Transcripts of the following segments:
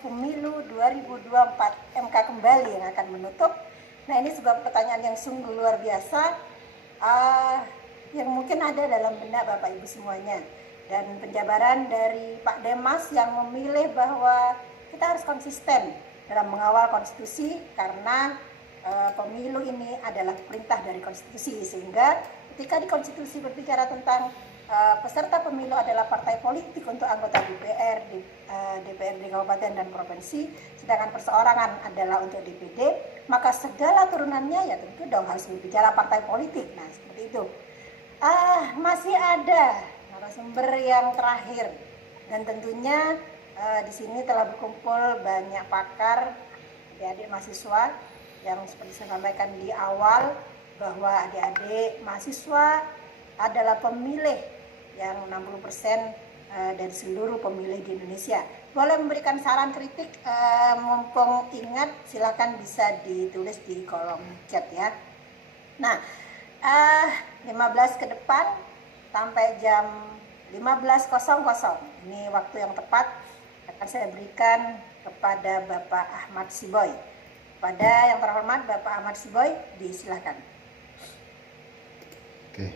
pemilu 2024 MK kembali yang akan menutup. Nah, ini sebuah pertanyaan yang sungguh luar biasa, yang mungkin ada dalam benak Bapak Ibu semuanya. Dan penjabaran dari Pak Demas yang memilih bahwa kita harus konsisten dalam mengawal konstitusi karena pemilu ini adalah perintah dari konstitusi, sehingga ketika di konstitusi berbicara tentang peserta pemilu adalah partai politik untuk anggota DPR, DPRD kabupaten dan provinsi, sedangkan perseorangan adalah untuk DPD, maka segala turunannya ya tentu dong harus berbicara partai politik. Nah, seperti itu. Masih ada narasumber yang terakhir, dan tentunya di sini telah berkumpul banyak pakar, adik-adik mahasiswa yang seperti saya sampaikan di awal bahwa adik-adik mahasiswa adalah pemilih yang 60% dari seluruh pemilih di Indonesia. Boleh memberikan saran kritik, mumpung ingat silakan bisa ditulis di kolom chat ya. Nah, 15 ke depan sampai jam 15.00 ini waktu yang tepat akan saya berikan kepada Bapak Ahmad Siboy. Pada yang terhormat Bapak Ahmad Siboy, disilakan. Oke.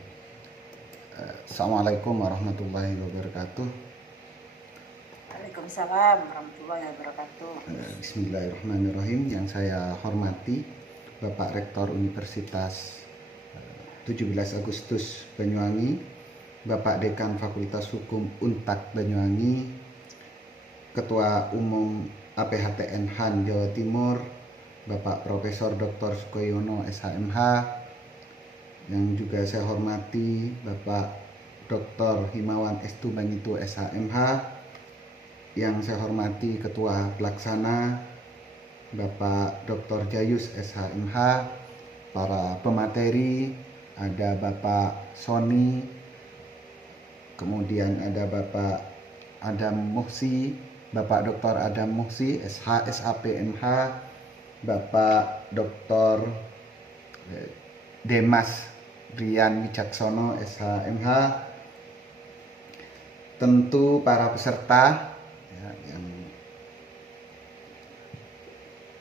Assalamualaikum warahmatullahi wabarakatuh. Waalaikumsalam warahmatullahi wabarakatuh. Bismillahirrahmanirrahim. Yang saya hormati Bapak Rektor Universitas 17 Agustus Banyuwangi, Bapak Dekan Fakultas Hukum Untak Banyuwangi, Ketua Umum APHTN HAN Jawa Timur, Bapak Profesor Dr. Sukoyono SHMH, yang juga saya hormati Bapak Dr. Himawan Estu Bangitu SHMH, yang saya hormati Ketua Pelaksana Bapak Dr. Jayus SHMH, para pemateri, ada Bapak Sony, kemudian ada Bapak Adam Muhsi, Bapak Dr. Adam Muhsi SH SAPMH, Bapak Dr. Demas Brian Wicaksono SHMH, tentu para peserta ya, yang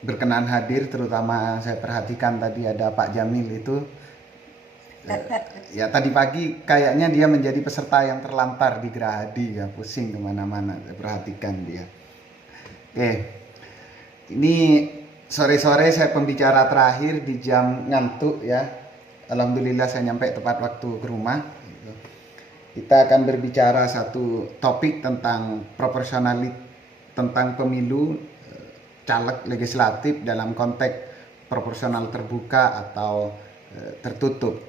berkenan hadir, terutama saya perhatikan tadi ada Pak Jamil itu ya tadi pagi kayaknya dia menjadi peserta yang terlantar di Gerahadi ya, pusing kemana-mana, saya perhatikan dia. Oke, ini sore-sore saya pembicara terakhir di jam ngantuk ya. Alhamdulillah saya nyampe tepat waktu ke rumah. Kita akan berbicara satu topik tentang proporsionalitas, tentang pemilu caleg legislatif dalam konteks proporsional terbuka atau tertutup.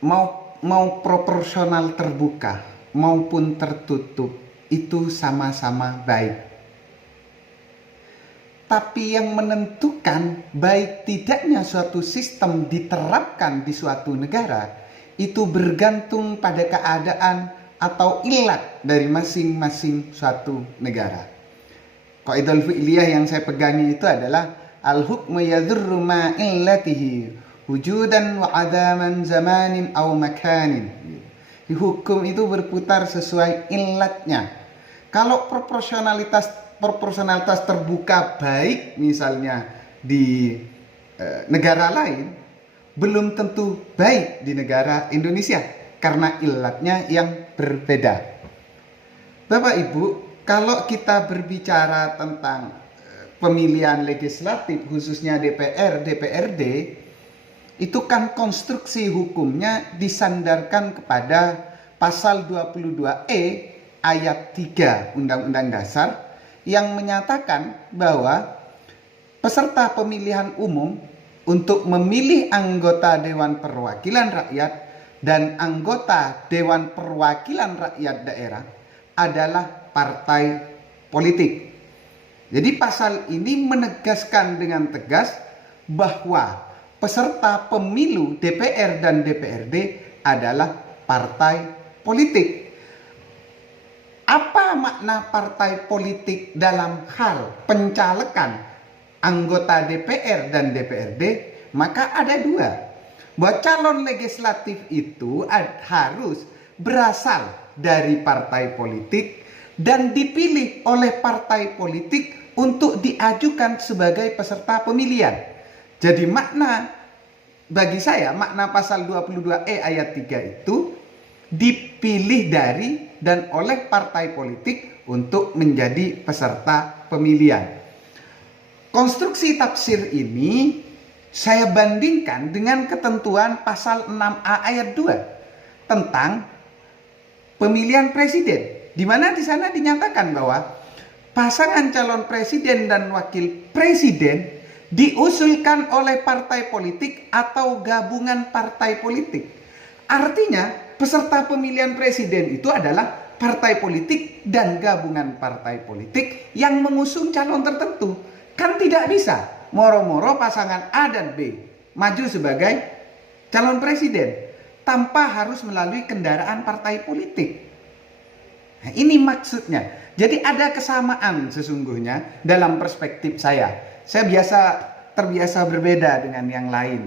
Mau proporsional terbuka maupun tertutup itu sama-sama baik. Tapi yang menentukan baik tidaknya suatu sistem diterapkan di suatu negara itu bergantung pada keadaan atau ilat dari masing-masing suatu negara. Qaidul fi'liyah yang saya pegangi itu adalah al-hukmu yadhurru ma illatihi wujudan wa adaman zamanin aw makanin. Hukum itu berputar sesuai illatnya. Kalau proporsionalitas terbuka baik misalnya di negara lain, belum tentu baik di negara Indonesia karena illatnya yang berbeda. Bapak Ibu, kalau kita berbicara tentang pemilihan legislatif khususnya DPR, DPRD, itu kan konstruksi hukumnya disandarkan kepada pasal 22E ayat 3 Undang-Undang Dasar yang menyatakan bahwa peserta pemilihan umum untuk memilih anggota Dewan Perwakilan Rakyat dan anggota Dewan Perwakilan Rakyat Daerah adalah partai politik. Jadi pasal ini menegaskan dengan tegas bahwa peserta pemilu DPR dan DPRD adalah partai politik. Apa makna partai politik dalam hal pencalekan anggota DPR dan DPRD? Maka ada dua. Bahwa calon legislatif itu harus berasal dari partai politik dan dipilih oleh partai politik untuk diajukan sebagai peserta pemilihan. Jadi bagi saya makna pasal 22E ayat 3 itu dipilih dari dan oleh partai politik untuk menjadi peserta pemilihan. Konstruksi tafsir ini saya bandingkan dengan ketentuan pasal 6A ayat 2 tentang pemilihan presiden, di mana di sana dinyatakan bahwa pasangan calon presiden dan wakil presiden diusulkan oleh partai politik atau gabungan partai politik. Artinya peserta pemilihan presiden itu adalah partai politik dan gabungan partai politik yang mengusung calon tertentu. Kan tidak bisa moro-moro pasangan A dan B maju sebagai calon presiden tanpa harus melalui kendaraan partai politik. Nah, ini maksudnya. Jadi ada kesamaan sesungguhnya dalam perspektif saya. Saya terbiasa berbeda dengan yang lain.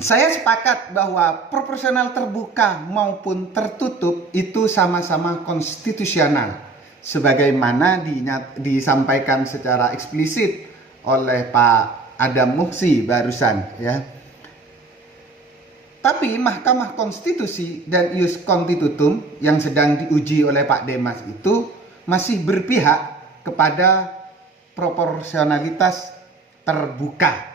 Saya sepakat bahwa proporsional terbuka maupun tertutup itu sama-sama konstitusional. Sebagaimana disampaikan secara eksplisit oleh Pak Adam Muhsi barusan, ya. Tapi Mahkamah Konstitusi dan Ius Constitutum yang sedang diuji oleh Pak Demas itu masih berpihak kepada proporsionalitas terbuka.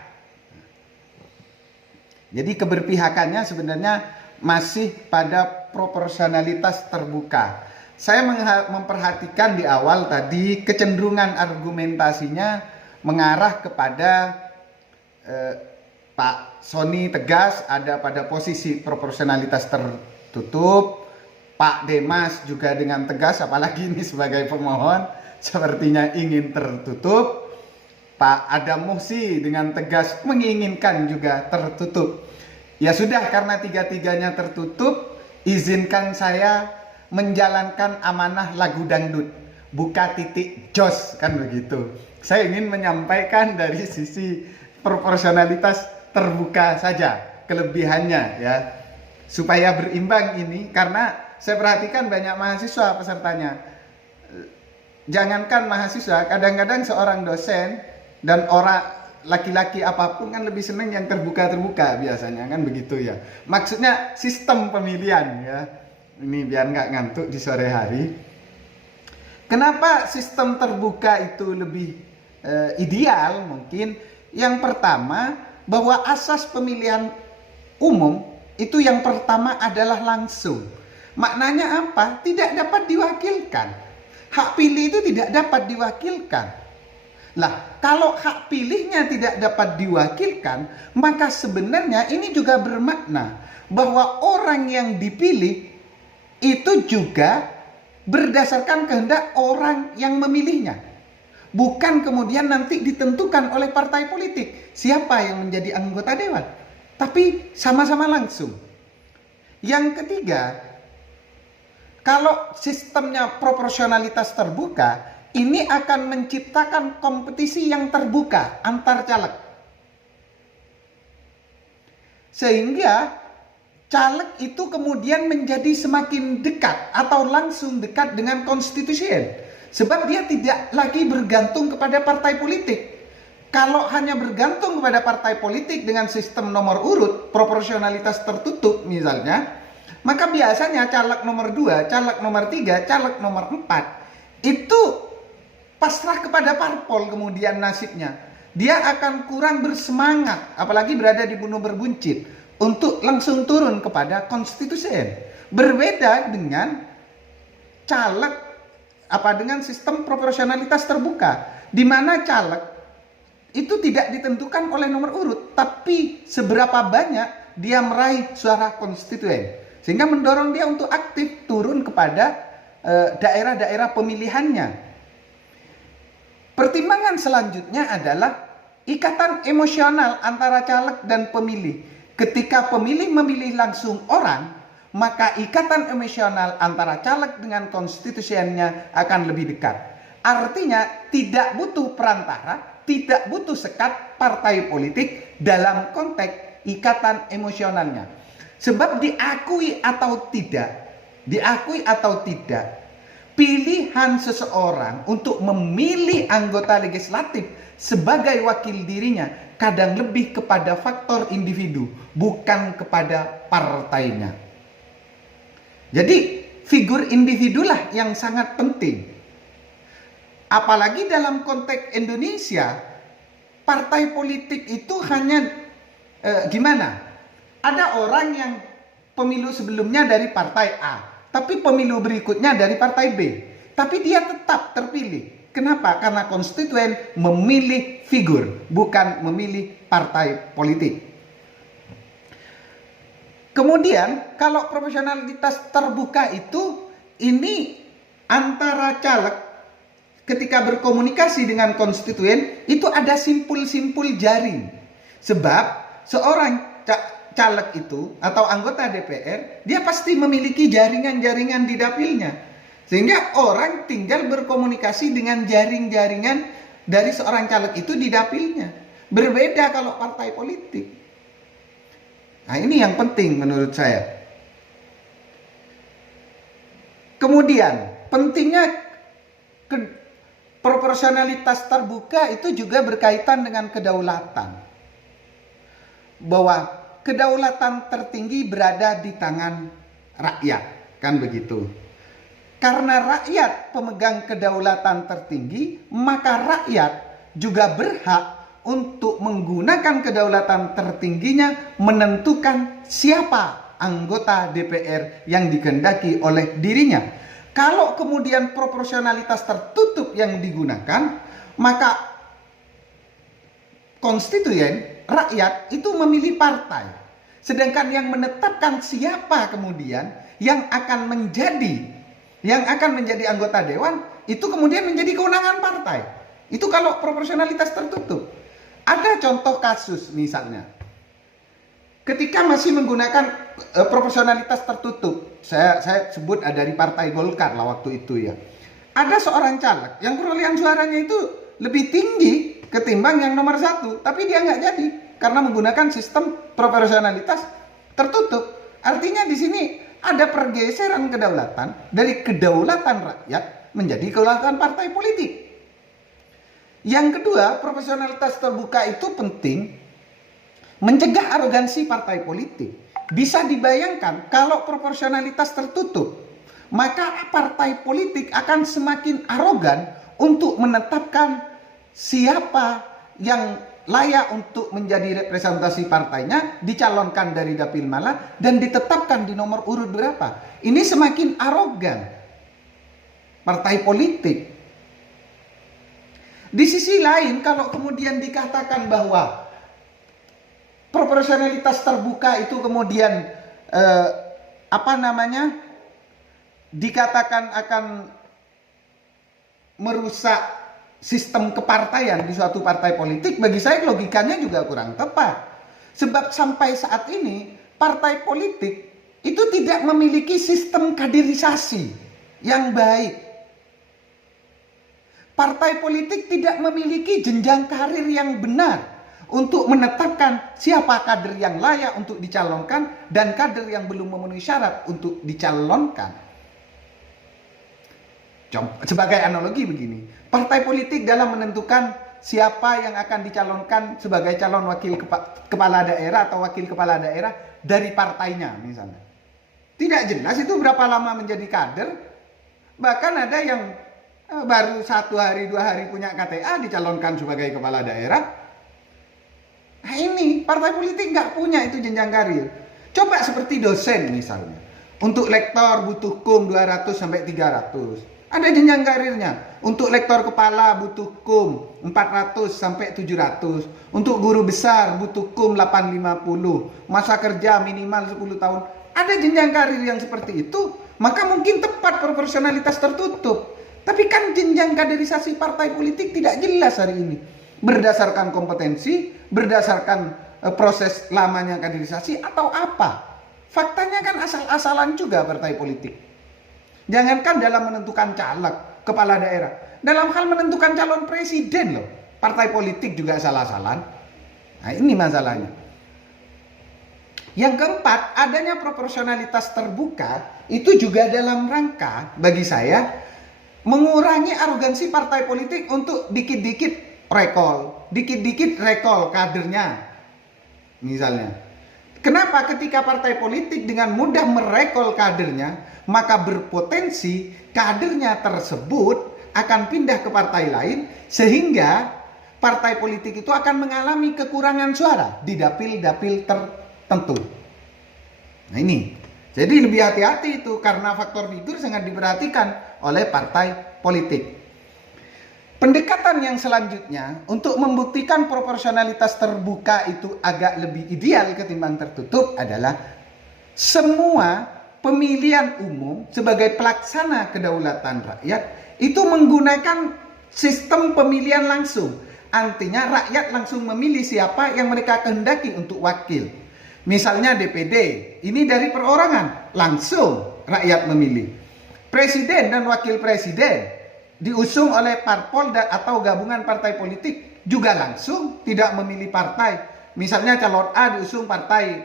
Jadi keberpihakannya sebenarnya masih pada proporsionalitas terbuka. Saya memperhatikan di awal tadi kecenderungan argumentasinya mengarah kepada Pak Sony tegas ada pada posisi proporsionalitas tertutup. Pak Demas juga dengan tegas, apalagi ini sebagai pemohon, sepertinya ingin tertutup. Pak Adam Muhsi dengan tegas menginginkan juga tertutup. Ya sudah, karena tiga-tiganya tertutup, izinkan saya menjalankan amanah lagu dangdut, buka titik jos, kan begitu. Saya ingin menyampaikan dari sisi proporsionalitas terbuka saja kelebihannya, ya, supaya berimbang ini. Karena saya perhatikan banyak mahasiswa pesertanya. Jangankan mahasiswa, kadang-kadang seorang dosen dan orang laki-laki apapun kan lebih senang yang terbuka-terbuka biasanya, kan begitu ya. Maksudnya sistem pemilihan, ya. Ini biar nggak ngantuk di sore hari. Kenapa sistem terbuka itu lebih ideal? Mungkin yang pertama, bahwa asas pemilihan umum itu yang pertama adalah langsung. Maknanya apa? Tidak dapat diwakilkan. Hak pilih itu tidak dapat diwakilkan. Lah, kalau hak pilihnya tidak dapat diwakilkan, maka sebenarnya ini juga bermakna bahwa orang yang dipilih itu juga berdasarkan kehendak orang yang memilihnya. Bukan kemudian nanti ditentukan oleh partai politik siapa yang menjadi anggota dewan, tapi sama-sama langsung. Yang ketiga, kalau sistemnya proporsionalitas terbuka, ini akan menciptakan kompetisi yang terbuka antar caleg. Sehingga caleg itu kemudian menjadi semakin dekat atau langsung dekat dengan konstitusi. Sebab dia tidak lagi bergantung kepada partai politik. Kalau hanya bergantung kepada partai politik dengan sistem nomor urut, proporsionalitas tertutup misalnya, maka biasanya caleg nomor 2, caleg nomor 3, caleg nomor 4 itu pasrah kepada parpol kemudian nasibnya. Dia akan kurang bersemangat, apalagi berada di gunung berbuncit, untuk langsung turun kepada konstitusi. Berbeda dengan caleg dengan sistem proporsionalitas terbuka, di mana caleg itu tidak ditentukan oleh nomor urut, tapi seberapa banyak dia meraih suara konstituen, sehingga mendorong dia untuk aktif turun kepada daerah-daerah pemilihannya. Pertimbangan selanjutnya adalah ikatan emosional antara caleg dan pemilih. Ketika pemilih memilih langsung orang, maka ikatan emosional antara caleg dengan konstitusiennya akan lebih dekat. Artinya tidak butuh perantara, tidak butuh sekat partai politik dalam konteks ikatan emosionalnya. Sebab diakui atau tidak, diakui atau tidak, pilihan seseorang untuk memilih anggota legislatif sebagai wakil dirinya kadang lebih kepada faktor individu, bukan kepada partainya. Jadi figur individulah yang sangat penting. Apalagi dalam konteks Indonesia, partai politik itu hanya gimana? Ada orang yang pemilu sebelumnya dari partai A, tapi pemilu berikutnya dari partai B. Tapi dia tetap terpilih. Kenapa? Karena konstituen memilih figur, bukan memilih partai politik. Kemudian, kalau proporsionalitas terbuka itu, ini antara caleg ketika berkomunikasi dengan konstituen, itu ada simpul-simpul jaring. Sebab seorang caleg itu atau anggota DPR, dia pasti memiliki jaringan-jaringan di dapilnya. Sehingga orang tinggal berkomunikasi dengan jaring-jaringan dari seorang caleg itu di dapilnya. Berbeda kalau partai politik. Nah, ini yang penting menurut saya. Kemudian, pentingnya proporsionalitas terbuka itu juga berkaitan dengan kedaulatan. Bahwa kedaulatan tertinggi berada di tangan rakyat, kan begitu. Karena rakyat pemegang kedaulatan tertinggi, maka rakyat juga berhak untuk menggunakan kedaulatan tertingginya menentukan siapa anggota DPR yang dikehendaki oleh dirinya. Kalau kemudian proporsionalitas tertutup yang digunakan, maka konstituen rakyat itu memilih partai. Sedangkan yang menetapkan siapa kemudian yang akan menjadi anggota dewan, itu kemudian menjadi kewenangan partai. Itu kalau proporsionalitas tertutup. Ada contoh kasus misalnya. Ketika masih menggunakan proporsionalitas tertutup, saya sebut dari Partai Golkar lah waktu itu ya. Ada seorang caleg yang perolehan suaranya itu lebih tinggi ketimbang yang nomor 1, tapi dia nggak jadi karena menggunakan sistem proporsionalitas tertutup. Artinya di sini ada pergeseran kedaulatan dari kedaulatan rakyat menjadi kedaulatan partai politik. Yang kedua, proporsionalitas terbuka itu penting mencegah arogansi partai politik. Bisa dibayangkan kalau proporsionalitas tertutup, maka partai politik akan semakin arogan untuk menetapkan siapa yang layak untuk menjadi representasi partainya, dicalonkan dari dapil mana, dan ditetapkan di nomor urut berapa. Ini semakin arogan partai politik. Di sisi lain, kalau kemudian dikatakan bahwa proporsionalitas terbuka itu kemudian dikatakan akan merusak sistem kepartaian di suatu partai politik, bagi saya logikanya juga kurang tepat. Sebab sampai saat ini partai politik itu tidak memiliki sistem kaderisasi yang baik. Partai politik tidak memiliki jenjang karir yang benar untuk menetapkan siapa kader yang layak untuk dicalonkan dan kader yang belum memenuhi syarat untuk dicalonkan. Sebagai analogi begini, partai politik dalam menentukan siapa yang akan dicalonkan sebagai calon wakil kepala daerah atau wakil kepala daerah dari partainya misalnya. Tidak jelas itu berapa lama menjadi kader. Bahkan ada yang baru 1 hari 2 hari punya KTA dicalonkan sebagai kepala daerah. Nah ini partai politik nggak punya itu jenjang karir. Coba seperti dosen misalnya. Untuk lektor butuh KUM 200 sampai 300. Ada jenjang karirnya. Untuk lektor kepala butuh KUM 400 sampai 700. Untuk guru besar butuh KUM 850. Masa kerja minimal 10 tahun. Ada jenjang karir yang seperti itu, maka mungkin tepat proporsionalitas tertutup. Tapi kan jenjang kaderisasi partai politik tidak jelas hari ini. Berdasarkan kompetensi, berdasarkan proses lamanya kaderisasi atau apa? Faktanya kan asal-asalan juga partai politik. Jangankan dalam menentukan caleg, kepala daerah. Dalam hal menentukan calon presiden loh, partai politik juga asal-asalan. Nah ini masalahnya. Yang keempat, adanya proporsionalitas terbuka itu juga dalam rangka bagi saya mengurangi arogansi partai politik untuk dikit-dikit recall kadernya. Misalnya, kenapa ketika partai politik dengan mudah merekol kadernya, maka berpotensi kadernya tersebut akan pindah ke partai lain, sehingga partai politik itu akan mengalami kekurangan suara di dapil-dapil tertentu. Nah ini, jadi lebih hati-hati itu karena faktor figur sangat diperhatikan oleh partai politik. Pendekatan yang selanjutnya untuk membuktikan proporsionalitas terbuka itu agak lebih ideal ketimbang tertutup adalah semua pemilihan umum sebagai pelaksana kedaulatan rakyat itu menggunakan sistem pemilihan langsung. Artinya rakyat langsung memilih siapa yang mereka kehendaki untuk wakil. Misalnya DPD, ini dari perorangan, langsung rakyat memilih. Presiden dan wakil presiden diusung oleh parpol atau gabungan partai politik juga langsung, tidak memilih partai. Misalnya calon A diusung partai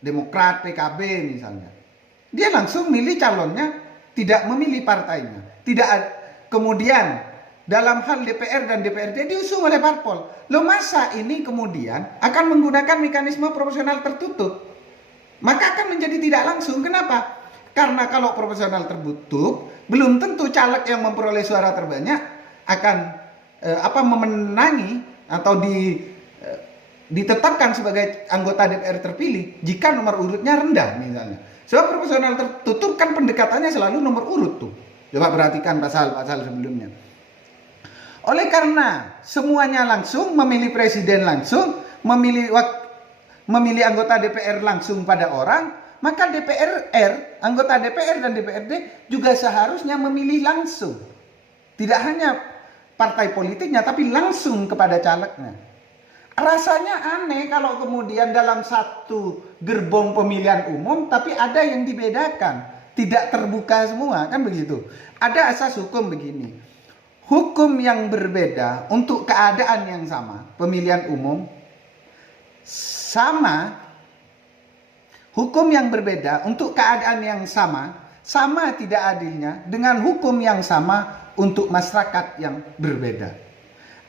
Demokrat, PKB misalnya. Dia langsung milih calonnya, tidak memilih partainya. Kemudian dalam hal DPR dan DPRD diusung oleh parpol. Loh masa ini kemudian akan menggunakan mekanisme proporsional tertutup? Maka akan menjadi tidak langsung. Kenapa? Karena kalau proporsional tertutup, belum tentu caleg yang memperoleh suara terbanyak akan memenangi atau ditetapkan sebagai anggota DPR terpilih jika nomor urutnya rendah misalnya. Sebab proporsional tertutup kan pendekatannya selalu nomor urut tuh. Coba perhatikan pasal-pasal sebelumnya. Oleh karena semuanya langsung, memilih presiden langsung, memilih anggota DPR langsung pada orang, maka anggota DPR dan DPRD juga seharusnya memilih langsung. Tidak hanya partai politiknya, tapi langsung kepada calegnya. Rasanya aneh kalau kemudian dalam satu gerbong pemilihan umum, tapi ada yang dibedakan. Tidak terbuka semua, kan begitu. Ada asas hukum begini. Hukum yang berbeda untuk keadaan yang sama, pemilihan umum, sama. Hukum yang berbeda untuk keadaan yang sama tidak adilnya dengan hukum yang sama untuk masyarakat yang berbeda.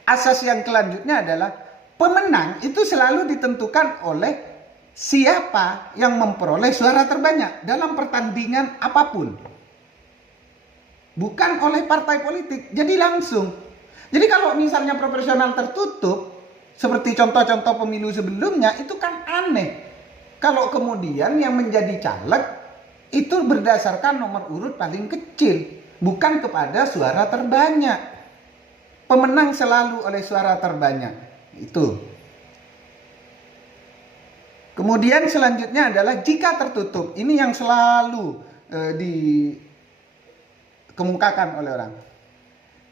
Asas yang selanjutnya adalah pemenang itu selalu ditentukan oleh siapa yang memperoleh suara terbanyak dalam pertandingan apapun. Bukan oleh partai politik, jadi langsung. Jadi kalau misalnya proporsional tertutup, seperti contoh-contoh pemilu sebelumnya, itu kan aneh. Kalau kemudian yang menjadi caleg itu berdasarkan nomor urut paling kecil, bukan kepada suara terbanyak. Pemenang selalu oleh suara terbanyak. Itu. Kemudian selanjutnya adalah jika tertutup. Ini yang selalu dikemukakan oleh orang.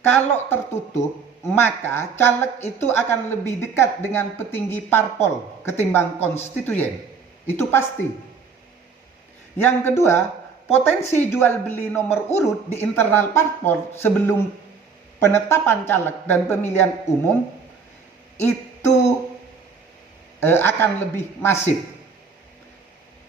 Kalau tertutup, maka caleg itu akan lebih dekat dengan petinggi parpol ketimbang konstituen. Itu pasti. Yang kedua, potensi jual beli nomor urut di internal parpol sebelum penetapan caleg dan pemilihan umum itu akan lebih masif.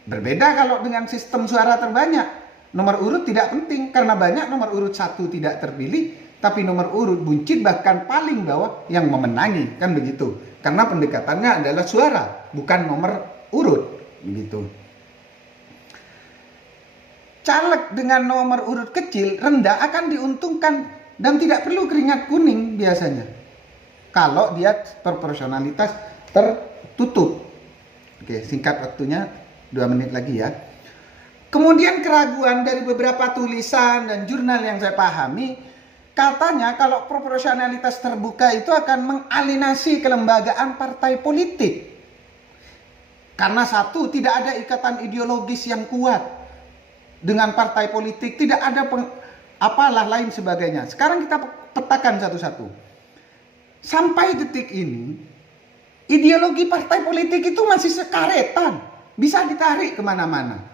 Berbeda kalau dengan sistem suara terbanyak. Nomor urut tidak penting karena banyak nomor urut satu tidak terpilih, tapi nomor urut buncit bahkan paling bawah yang memenangi, kan begitu. Karena pendekatannya adalah suara, bukan nomor urut, begitu. Caleg dengan nomor urut kecil rendah akan diuntungkan dan tidak perlu keringat kuning biasanya. Kalau dia proporsionalitas tertutup. Oke, singkat waktunya 2 menit lagi ya. Kemudian keraguan dari beberapa tulisan dan jurnal yang saya pahami, katanya kalau proporsionalitas terbuka itu akan mengalinasi kelembagaan partai politik. Karena satu, tidak ada ikatan ideologis yang kuat dengan partai politik, tidak ada lain sebagainya. Sekarang kita petakan satu-satu. Sampai detik ini, ideologi partai politik itu masih sekaretan, bisa ditarik kemana-mana.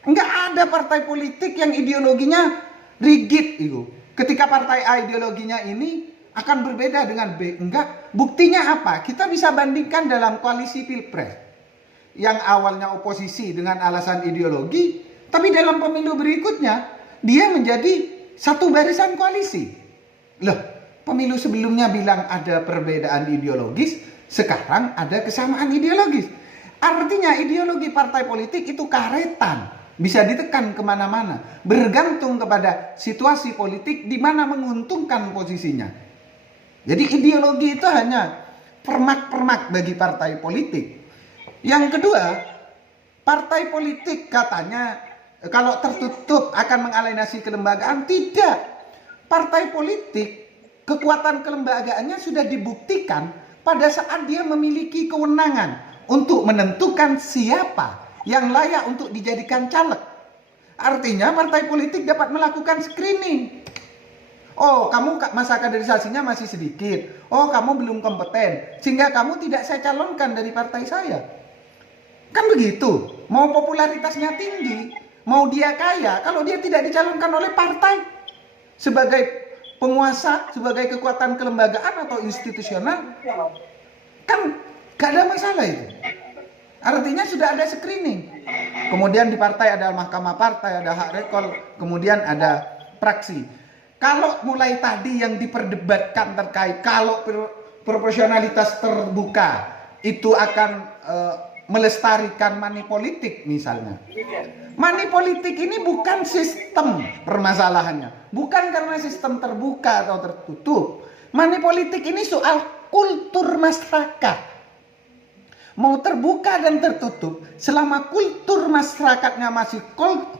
Enggak ada partai politik yang ideologinya rigid itu. Ketika partai A ideologinya ini akan berbeda dengan B. Enggak. Buktinya apa? Kita bisa bandingkan dalam koalisi Pilpres. yang awalnya oposisi dengan alasan ideologi, tapi dalam pemilu berikutnya dia menjadi satu barisan koalisi. Loh, pemilu sebelumnya bilang ada perbedaan ideologis, sekarang ada kesamaan ideologis. Artinya ideologi partai politik itu karetan, bisa ditekan kemana-mana, bergantung kepada situasi politik di mana menguntungkan posisinya. Jadi ideologi itu hanya permak-permak bagi partai politik. Yang kedua, partai politik katanya kalau tertutup akan mengalienasi kelembagaan. Tidak. Partai politik kekuatan kelembagaannya sudah dibuktikan pada saat dia memiliki kewenangan untuk menentukan siapa yang layak untuk dijadikan caleg. Artinya partai politik dapat melakukan screening. Oh, kamu masa kaderisasinya masih sedikit. Oh, kamu belum kompeten, sehingga kamu tidak saya calonkan dari partai saya. Kan begitu. Mau popularitasnya tinggi, mau dia kaya, kalau dia tidak dicalonkan oleh partai sebagai penguasa, sebagai kekuatan kelembagaan atau institusional, kan gak ada masalah itu. Artinya sudah ada screening. Kemudian di partai ada mahkamah partai, ada hak rekol, kemudian ada praksi. Kalau mulai tadi yang diperdebatkan terkait kalau proporsionalitas terbuka itu akan melestarikan money politik misalnya. Money politik ini bukan sistem permasalahannya. Bukan karena sistem terbuka atau tertutup. Money politik ini soal kultur masyarakat. Mau terbuka dan tertutup, selama kultur masyarakatnya masih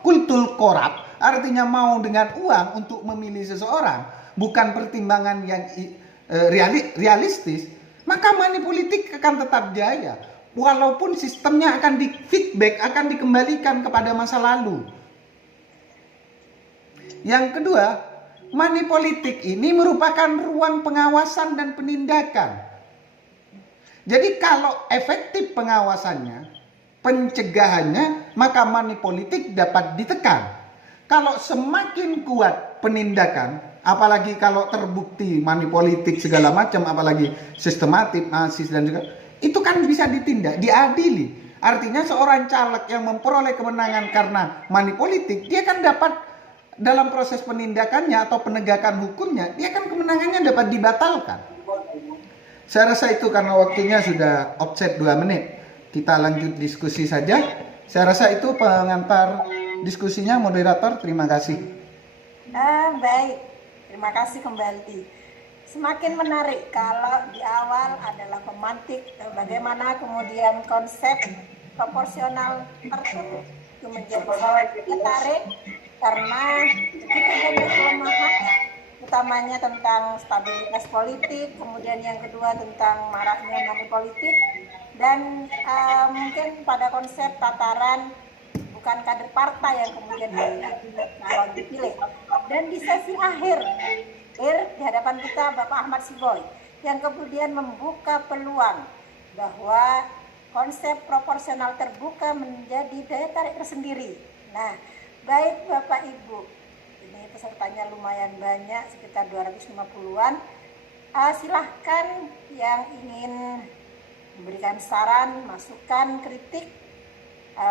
kultur korup, artinya mau dengan uang untuk memilih seseorang, bukan pertimbangan yang realistis, maka money politik akan tetap jaya. Walaupun sistemnya akan di feedback, akan dikembalikan kepada masa lalu. Yang kedua, money politik ini merupakan ruang pengawasan dan penindakan. Jadi kalau efektif pengawasannya, pencegahannya, maka money politik dapat ditekan. Kalau semakin kuat penindakan, apalagi kalau terbukti money politik segala macam, apalagi sistematik, masis dan juga, itu kan bisa ditindak, diadili. Artinya seorang caleg yang memperoleh kemenangan karena money politik, dia kan dapat dalam proses penindakannya atau penegakan hukumnya, dia kan kemenangannya dapat dibatalkan. Saya rasa itu karena waktunya sudah offset 2 menit. Kita lanjut diskusi saja. Saya rasa itu pengantar diskusinya, moderator. Terima kasih. Baik, terima kasih kembali. Semakin menarik kalau di awal adalah pemantik bagaimana kemudian konsep proporsional tertutup itu menjadi menarik karena begitu banyak kelemahan, utamanya tentang stabilitas politik, kemudian yang kedua tentang maraknya money politik, dan mungkin pada konsep tataran bukan kader partai yang kemudian calon dipilih. Dan di sesi akhir di hadapan kita Bapak Ahmad Siboy yang kemudian membuka peluang bahwa konsep proporsional terbuka menjadi daya tarik tersendiri. Nah, baik Bapak Ibu, ini pesertanya lumayan banyak, sekitar 250-an. Silahkan yang ingin memberikan saran, masukan, kritik,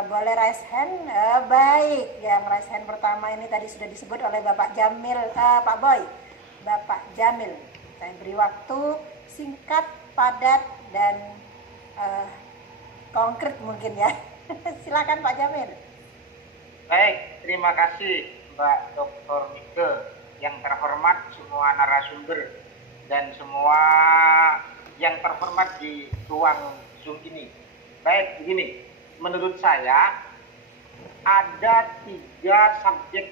boleh raise hand. Baik, yang raise hand pertama ini tadi sudah disebut oleh Bapak Jamil, Pak Boy, Bapak Jamil. Saya beri waktu singkat, padat, dan konkret mungkin ya. Silakan Pak Jamil. Baik, terima kasih Mbak Dr. Mike, yang terhormat semua narasumber dan semua yang terhormat di ruang Zoom ini. Baik, begini, menurut saya ada 3 subjek